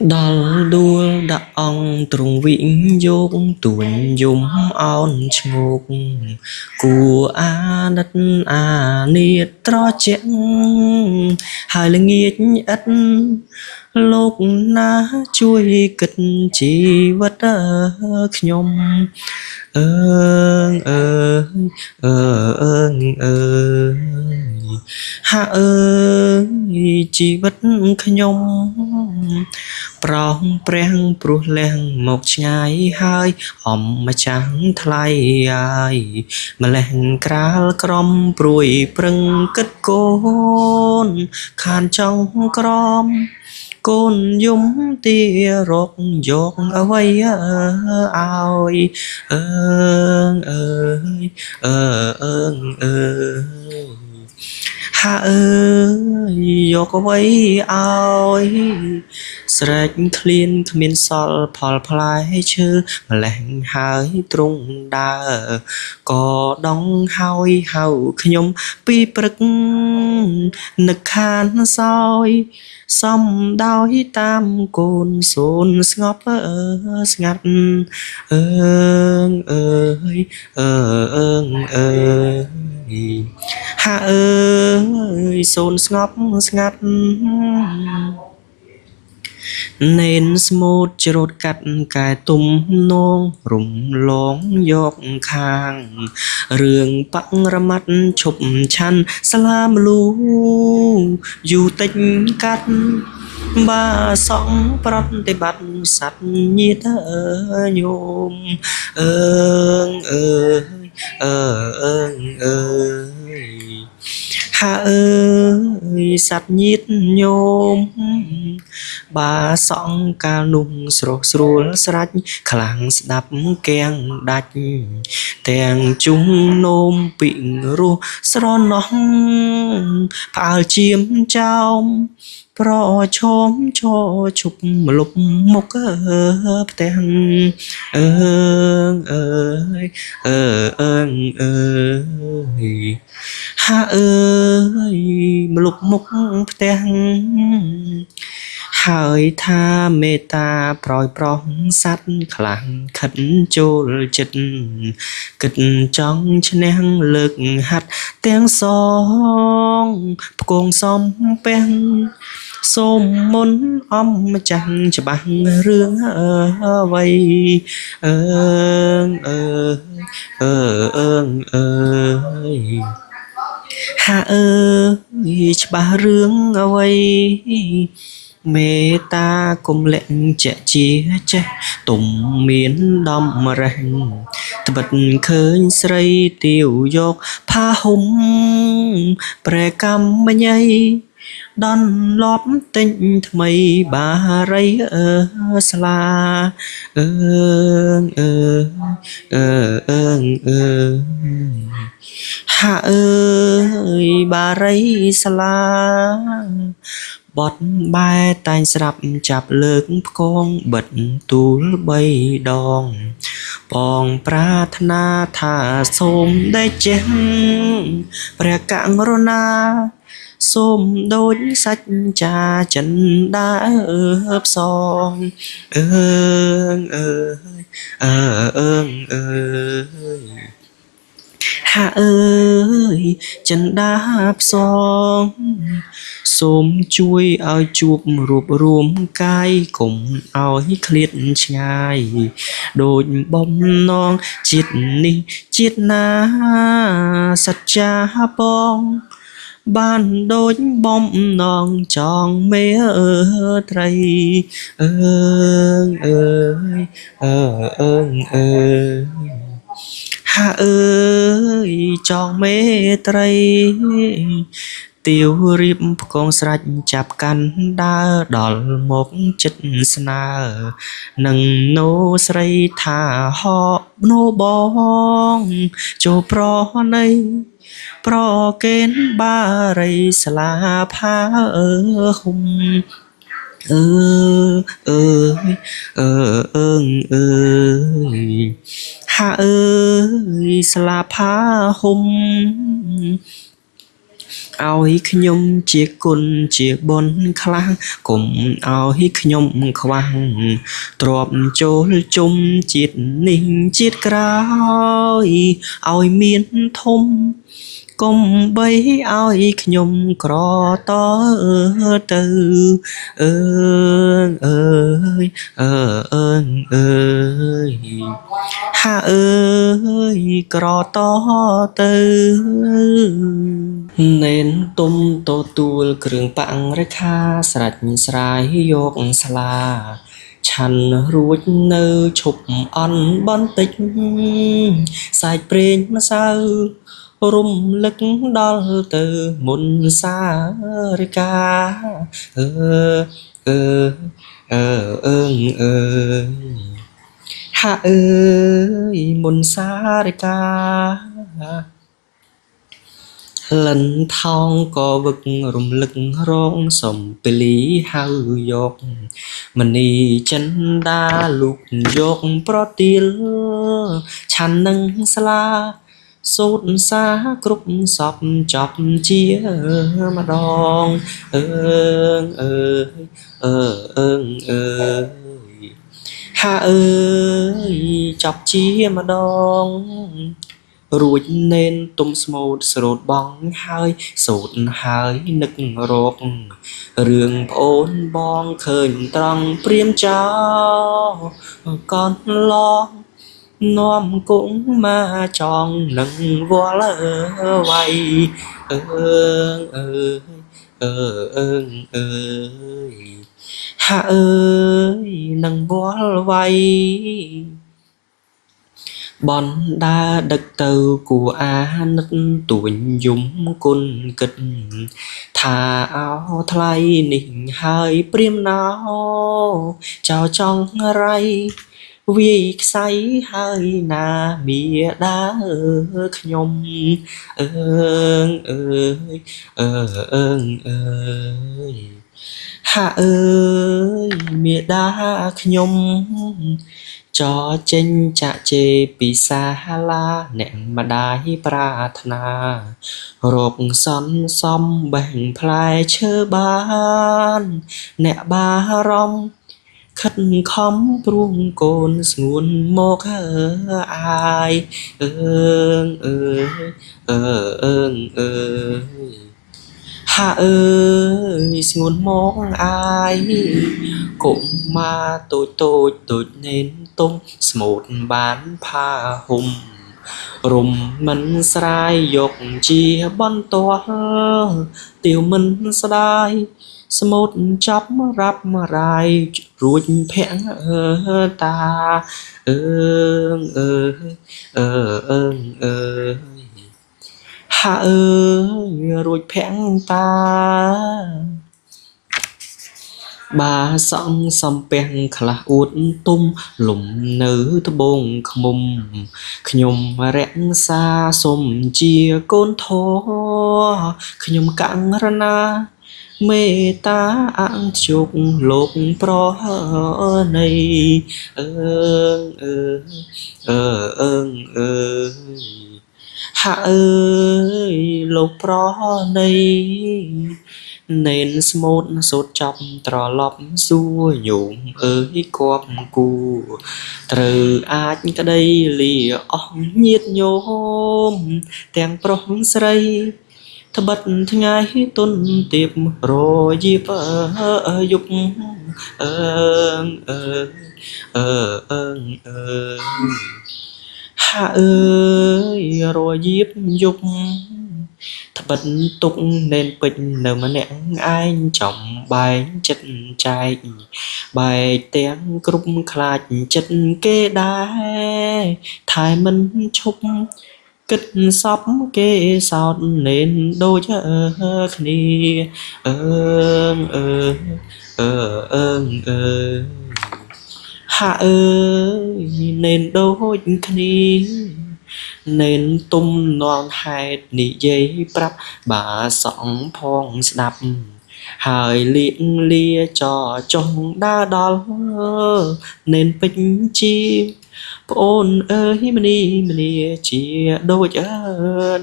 Đal đua đã ong trùng vĩnh dục tuần dùng on ngục của a đất a niết tro chẽn hai là nghiệt ất lúc na chui kịch chỉ vật nhom ơn ơn ơn hạ ơn chỉ vật nhom ប្រោងព្រះព្រោះលះមកឆ្ងាយហើយអំម្ចាំងថ្លៃអាយម្លេះក្រាលក្រំព្រួយប្រឹងគិតកូនខានចង់ក្រំកូនយំទារកយកអ្វីឲ្យអើងអើយអើងអើយ hạ ơiយកអ្វីឲ្យស្រែកឃ្លានគ្មានសល់ផលផ្លែឈើម្លេះហើយទ្រង់ដើរក៏ដងហើយហៅខ្ញុំពីព្រឹកនឹកខានសោយសំដោយតាមកូនសូនស្ងប់ស្ងាត់អើងអើយអើងអើយ hạ ơi xôn ngóc ngắt nên một chốt cắt cái tum nong rụng lóng giọt khang rường băng ra mắt chụp chăn salam lu dù tình cắt ba sóng prot để bắt sắt nhiệt nhôm ơn ơi ơn ơi hạ ơi sắt nhiệt nhôm ba sóng ca nung sro sro srach khlang đập keng đạch tèng chung nôm pịnh ru sro nong phal chiêm trong pro chóm cho chụp lục một tèng ơi ơi hạ ơi lục một tèng ហើយថាមេត្តាប្រយប្រោះសัตว์ខ្លាំងខិតចូលចិត្តគិតចង់ឈ្នះលើកហាត់ទាំងសងផ្គងសំពេងសូមមុនអំម្ចាស់ច្បាស់រឿងអ្វីអើងអើយអើងអើយ hạ ơiច្បាស់រឿងអ្វី មេតាគុំលាក់ជាជាចេះទុំមានដំរះត្បិតឃើញស្រីទាវយកផាហុំប្រែកម្មញ័យដនលប់ទិញថ្មីបារីស្លាអើងអើអើអើអើhạ ơi bà rấy sla bọt bài tay sập chập lực con bật túi bay đòn bong prarthana tha somได้เจ็งព្រះករុណាសូមដូចសច្ចាចិនដាផ្សងអើងអើយអើងអើយ hạ ơi chân đáផ្សងសូមជួយឲ្យជួបរួបរួមកាយកុំឲ្យឃ្លាតឆ្ងាយដូចបំណងជាតិនេះជាតិណាសច្ចាបងបានដូចបំណងចងមេត្រីអើងអើយអើងអើយ hạ ơi chọn mêត្រីទាវរៀបផ្គងស្រេចចាប់កាន់ដើរដល់មកចិត្តស្នើនឹងណូស្រីថាហកណូបងចូលប្រណីប្រកេនបារីស្លាផាហុំអើអើអើអើអើ hạ ơi sla phá hung ឲ្យខ្ញុំជាគុណជាបុណ្យខ្លាំងកុំឲ្យខ្ញុំខ្វាំងទ្រាំចូលជុំជាតិនេះជាតិក្រោយឲ្យមានធំកុំបីឲ្យខ្ញុំក្រតទៅអើងអើយអើងអើយហាអើយក្រតទៅនេនទុំទទួលគ្រឿងបាំងរខាស្រេចស្រាយយកស្លាឆាន់រួចនៅឈប់អន់បន្តិចសាច់ប្រេងម្សៅរំលឹកដល់ទៅមុនសារិកាអឺអឺអឺអើងអើយហាអើយមុនសារិកាលិនថោងក៏វឹករំលឹករងសំពលីហៅយកមនីចិនដាលូកយកប្រទាលឆាន់នឹងស្លាសូតសាគ្រប់សពចប់ជាម្ដងអើងអើយអើអើងអើយហាអើយចប់ជាម្ដងរួចនេនទុំស្មូតស្រោតបងហើយសូតហើយនឹករករឿងប្អូនបងឃើញត្រង់ព្រាមចោកនឡងនាំគង់មកចងនឹងវល់វៃអើងអើយអើអើងអើយហាអើយនឹងវល់វៃបនដាដឹកទៅគួអាណិតទួញយំគុណគិតថាអោថ្លៃនេះហើយព្រាមណោចៅចង់រៃវាយខ្សៃហើយណាមាដាខ្ញុំអើងអើយអើអើងអើយហាអើយមាដាខ្ញុំចោចេញចាក់ជេពីសាលាអ្នកម្ដាយប្រាថ្នារកសន្សំបេះផ្លែឈើបានអ្នកបារម្ភខិតខំព្រួងកូនស្ងួនមកអាយអើងអើយអើអើងអើយហាអើយស្ងួនមកអាយកុមារតូចតូចដូចនេនទុំស្មូតបានផាហុំរុំមិនស្រាយយកជាបន្ទាល់ទាវមិនស្ដាយស្មូតចាប់រាប់រាយរួចភាំងតាអើងអើយអើអើងអើយហាអើយរួចភាំងតាបាសង់សំពះខ្លះអួតទុំលំនៅត្បូងខ្មុំខ្ញុំរក្សាសុំជាកូនធរខ្ញុំកង្រណាមេតាអង្គជុកលោកប្រណីអើងអើយអើអើងអើយហាអើយលោកប្រណីនេនស្មូតសូតចាប់ត្រឡប់សួរញោមអើយគប់គូត្រូវអាចក្តីលាអស់ញាតញោមទាំងប្រុសស្រីត្បិតថ្ងៃទុនទៀបរយីបយប់អើងអើយអើអើងអើយហាអើយរយីបយប់ត្បិតទុកនេនពេញនៅម្នាក់ឯងចំបែងចិត្តចែកបែកទាំងគ្រប់ខ្លាចចិត្តគេដែរថែមិនឈប់គិតសពគេសោតនេនដូចគ្នាអើងអើយអើអើងអើយហាអើយនេនដូចគ្នានេនទុំនងហេតុនិយាយប្រាប់បាសងផងស្ដាប់ ហើយលៀងលាចចុងដើរដល់nênពេញជាប្អូនអើយម្នីម្នាជាដូច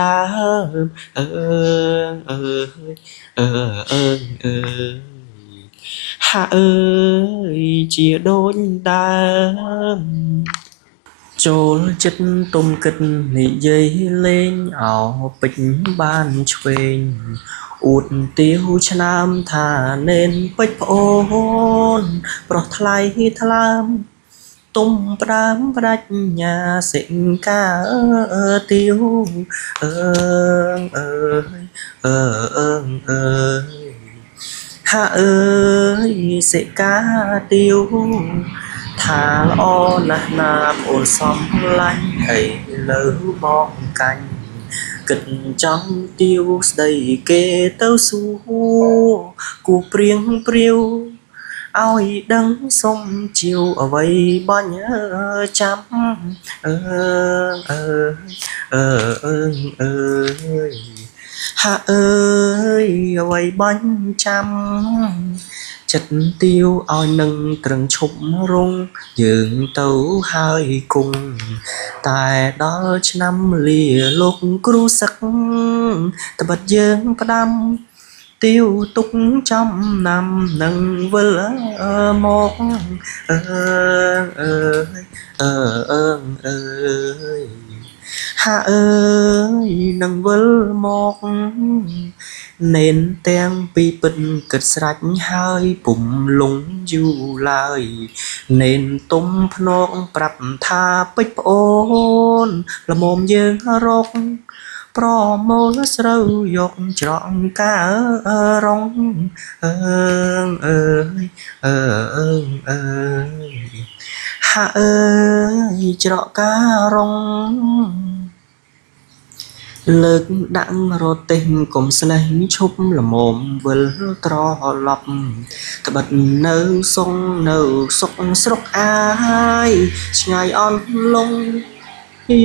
ដើមអើអើអើអើអើហាអើយជាដូចដើមចូលចិត្តទុំគិតនិយាយលេងអោពេញបានឆ្វេងអួតទៀវឆ្នាំថានេនពេជ្រប្អូនប្រុសថ្លៃថ្លើមទុំផ្ដើមប្រាជ្ញាសិកាទៀវអើអើអើអើអើហាអើយសិកាទៀវថាល្អណាស់ណាប្អូនសំឡាញ់ហើយលើបងកាញ់គិតចង់ទៀវស្ដីគេទៅសួរគូព្រៀងព្រាវឲ្យដឹងសុំជាវអ្វីបាញ់ចាំអើអើអើអើអើហាអើយអ្វីបាញ់ចាំចិត្តទៀវឲ្យនឹងត្រឹងឈប់រងយើងទៅហើយគង់តែដល់ឆ្នាំលាលោកគ្រូសឹកត្បិតយើងផ្ដាំទៀវទុកចំណាំនឹងវិលមកអើអើអើអើអើហាអើយនឹងវិលមកនេនទាំងពីរពិតគិតស្រេចហើយពុំលងយូរឡើយនេនទុំភ្នក់ប្រាប់ថាពេជ្រប្អូនល្មមយើងរកប្រមូលស្រូវយកច្រកការរងអើអើអើអើអើហាអើយច្រកការរងលើកដាក់រទេះកុំស្លេះឈប់ល្មមវិលត្រឡប់ត្បិតនៅសុងនៅសុកស្រុកអាយឆ្ងាយអន់លង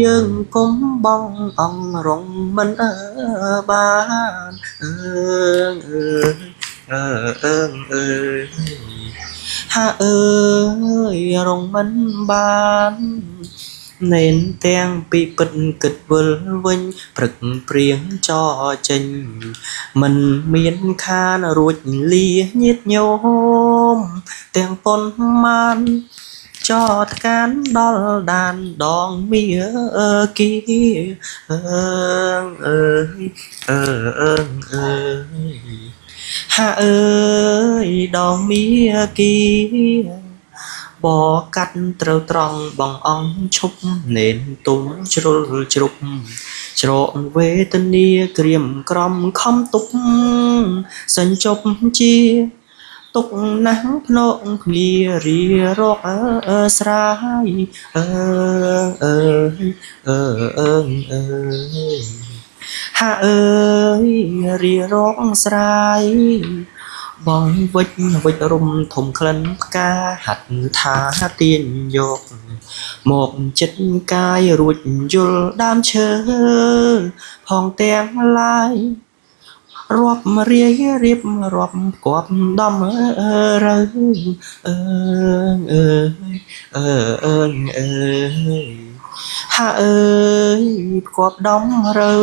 យើងកុំបងអង្រងមិនបានអើអើអើអើហាអើយរងមិនបាននេនទាំងពីរពិតគិតវិលវិញព្រឹកព្រៀងចចេញមិនមានខានរួចលាញាតញោមទាំងប៉ុន្មានចតកានដល់ដានដងមាគីអើអើអើអើអើហាអើយដងមាគីបកាត់ត្រូវត្រង់បងអង្គឈប់នេនទុំជ្រុលជ្រុកច្រកវេទនាក្រៀមក្រំខំទុកសញ្ជប់ជាទុកណាស់ភ្នក់គ្នារីរកស្រាយអើអើអើអើអើហាអើយរីរកស្រាយបងវិចវិចរុំធំក្លិនផ្កាហាត់ថាទាញយកមកចិត្តកាយរួចយល់ដើមឈើផងទាំងឡាយរាប់រាយរៀបរាប់គប់ដំរើអើអើអើអើអើហាអើយគប់ដំរើ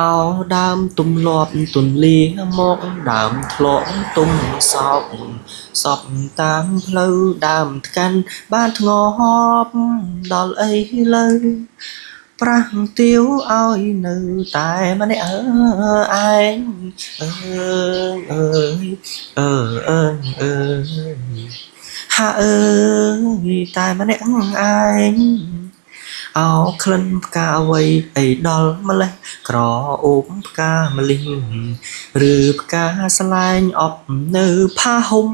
អោដើមទុំលាប់ទុនលាមកដើមធ្លាក់ទុំសោកសពតាមផ្លូវដើមថ្កាន់បានធ្ងប់ដល់អីលើប្រាំងទៀវឲ្យនៅតែម្នាក់ឯងអើអើអើអើអើហាអើយតែម្នាក់ឯងអោក្លិនផ្កាអ្វីអីដល់ម្លេះក្រអូបផ្កាម្លិះឬផ្កាស្លែងអប់នៅផាហុំ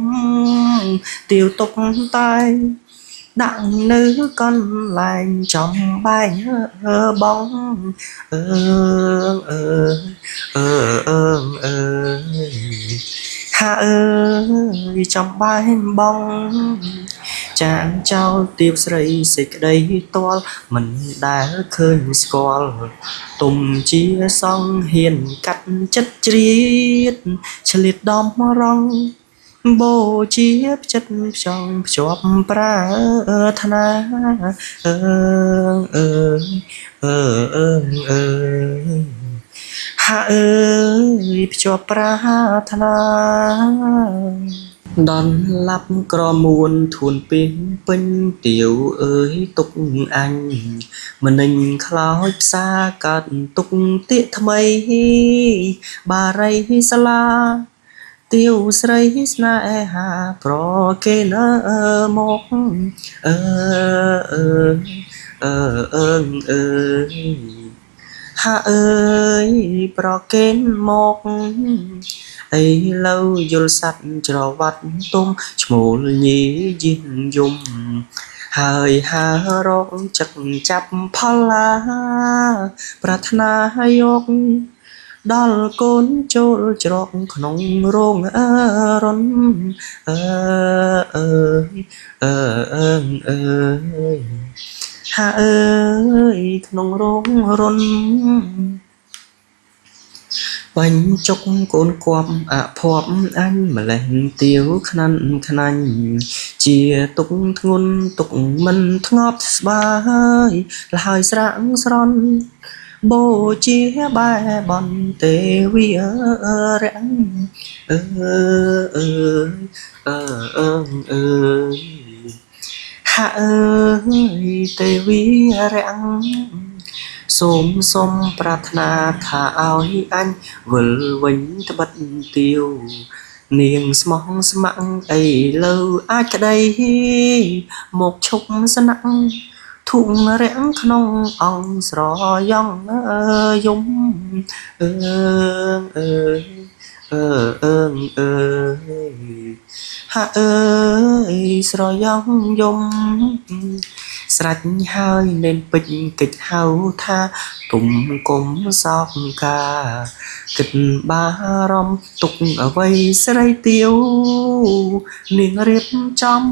ទៀវទុកតែដាក់នៅកន្លែងចំបែងបងអើអើអើអើអើហាអើយចំបែងបង ចាងចោលទៀបស្រីសេចក្តីទាល់មិនដែលឃើញស្គាល់ទុំជាសង្ហ៊ានកាត់ចិត្តជ្រៀតឆ្លៀតដំរងបូជាផ្ចិតផ្ចង់ភ្ជាប់ប្រាថ្នាអើអើអើអើអើហាអើយភ្ជាប់ប្រាថ្នាដនឡាប់ក្រមួនធួនពេញពេញទៀវអើយទុកអញម្នេញខ្លោចផ្សាកាត់ទុកទៀកថ្មីបារីសាឡាទៀវស្រីស្នេហាប្រគេនមកអើអើអើអើអើហាអើយប្រគេនមកអីឡូវយល់សัตว์ច្រវ៉ាត់ទុំឈ្មោលញីយិនយំហើយហារកចឹកចាប់ផលឡាប្រាថ្នាយកដល់កូនចូលច្រកក្នុងរោងរុនអើអើអើអើអើហាអើយក្នុងរោងរុនបាញ់ចុកកូនគប់អភ័ព្វអញម្លេះទៀវខ្នាន់ខ្នាញ់ជាទុកធ្ងន់ទុកមិនធ្ងប់ស្បើយលហើយស្រាក់ស្រន់បូជាបែបនទេវីរាំងអើអើអើអើអើហាអើយទេវីរាំងសូមប្រាថ្នាថាឲ្យអញវិលវិញត្បិតទៀវនាងស្មោះស្ម័គ្រអីលើអាចក្តីមកឈប់ស្នាក់ធុងរាំងក្នុងអង្គស្រយ៉ងយំអើអើអើអើអើហាអើយស្រយ៉ងយំស្រេចហើយnênពេចកិច្ចហៅថាទុំគុំសោកកាគិតបារម្ភទុកអ្វីស្រីទៀវនាងរៀបចំ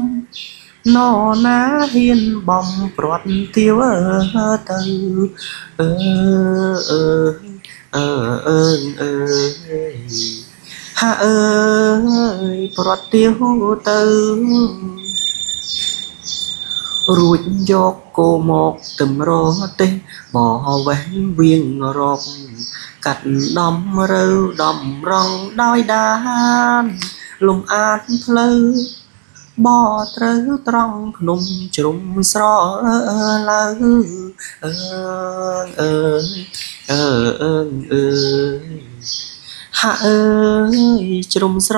នរណាហ៊ានបំព្រាត់ទៀវទៅអើអើអើអើអើហាអើយព្រាត់ទៀវទៅរួចយកគោមកទឹមរទេសបវេះវៀងរកកាត់ដំរើដំរងដោយដានលំអាតផ្លូវបត្រូវត្រង់ភ្នំជ្រុំស្រឡើអើអើអើអើអើហាអើយជ្រុំស្រ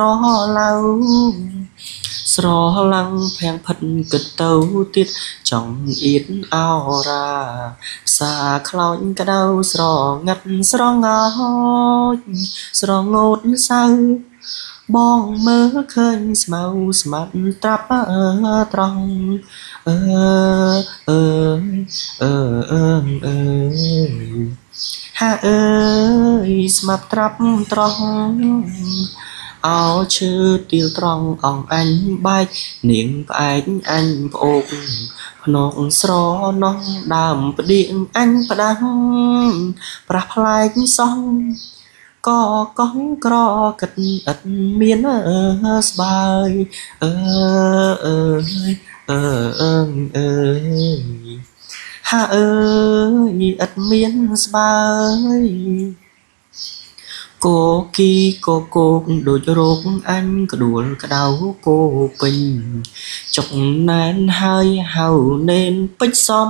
ឡើស្រឡាំងភាំងផិតគិតទៅទៀតចង់អៀតអោរាផ្សាខ្លោចក្តៅស្រងាត់ស្រងោចស្រងោតសៅបងមើលឃើញស្មៅស្មាត់ត្រាប់ត្រង់អើអើអើអើអើហាអើយស្មាប់ត្រាប់ត្រង់អោឈើទៀលត្រង់អងអញបែកនាងផ្អែកអញប្អូកភ្នងស្រណោះដើមផ្ដៀងអញផ្ដាំប្រះផ្លែកសោះក៏កងក្រកិតឥតមានស្បើយអើអើអើអើអើហាអើយឥតមានស្បើយគោគីគគោកដូចរោគអញក្ដួលក្តៅគោពេញចុកណែនហើយហៅនេនពេជ្រសំ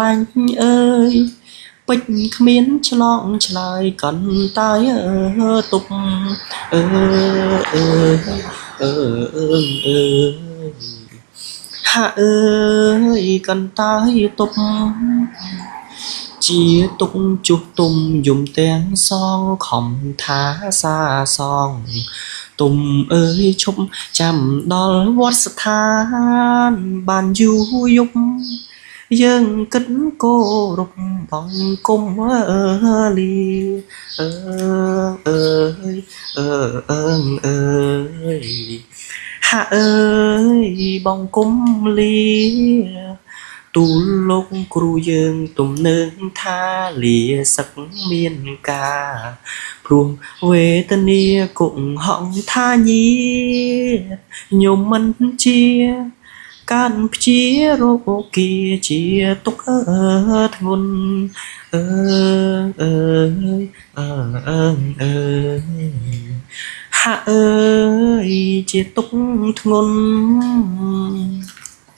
ឡាញ់អើយពេជ្រគ្មានឆ្លងឆ្លើយកន្តើយទុកអើអើអើអើអើហាអើយកន្តើយទុកជាទុកជុះទុំយំទាំងសងខំថាសាសងទុំអើយឈប់ចាំដល់វត្តស្ថានបានយូរយប់យើងគិតគោរពបង្គំលីអើអើយអើអើអើយហ hạ ơi bong cúng lia tu lúc cru dương tùm nương tha lìa sắc miên ca pruông về tân nia cũng họng tha nhiệt nhôm mân chia can chia rô kia chia túc ngôn ơ ơ ơ hạ ơi chia túc ngôn